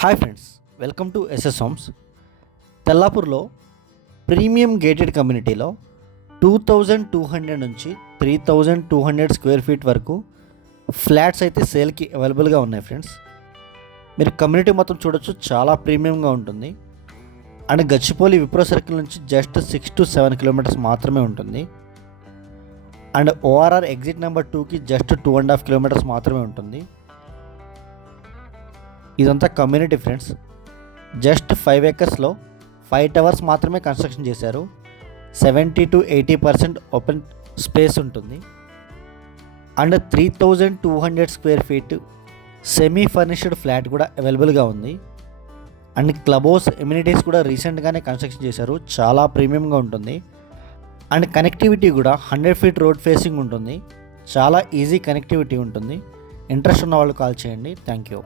Hi friends, welcome to SS homes. తెల్లాపూర్లో premium gated కమ్యూనిటీలో 2200 నుంచి 3200 స్క్వేర్ ఫీట్ వరకు ఫ్లాట్స్ అయితే సేల్కి అవైలబుల్గా ఉన్నాయి ఫ్రెండ్స్. మీరు కమ్యూనిటీ మొత్తం చూడొచ్చు, చాలా ప్రీమియంగా ఉంటుంది. అండ్ గచ్చిపోలి విప్రో సర్కిల్ నుంచి జస్ట్ 6 to 7 కిలోమీటర్స్ మాత్రమే ఉంటుంది. అండ్ ఓఆర్ఆర్ ఎగ్జిట్ నెంబర్ 2కి జస్ట్ 2.5 కిలోమీటర్స్ మాత్రమే ఉంటుంది. ఇదంతా కమ్యూనిటీ ఫ్రెండ్స్. జస్ట్ 5 acresలో 5 towers మాత్రమే కన్స్ట్రక్షన్ చేశారు. 70 to 80% ఓపెన్ స్పేస్ ఉంటుంది. And 3200 square feet semi furnished flat కూడా అవైలబుల్గా ఉంది. అండ్ క్లబ్ హౌస్ ఎమ్యూనిటీస్ కూడా రీసెంట్గానే కన్స్ట్రక్షన్ చేశారు, చాలా ప్రీమియంగా ఉంటుంది. అండ్ కనెక్టివిటీ కూడా 100 feet రోడ్ ఫేసింగ్ ఉంటుంది, చాలా ఈజీ కనెక్టివిటీ ఉంటుంది. ఇంట్రెస్ట్ ఉన్న వాళ్ళు కాల్ చేయండి. Thank you.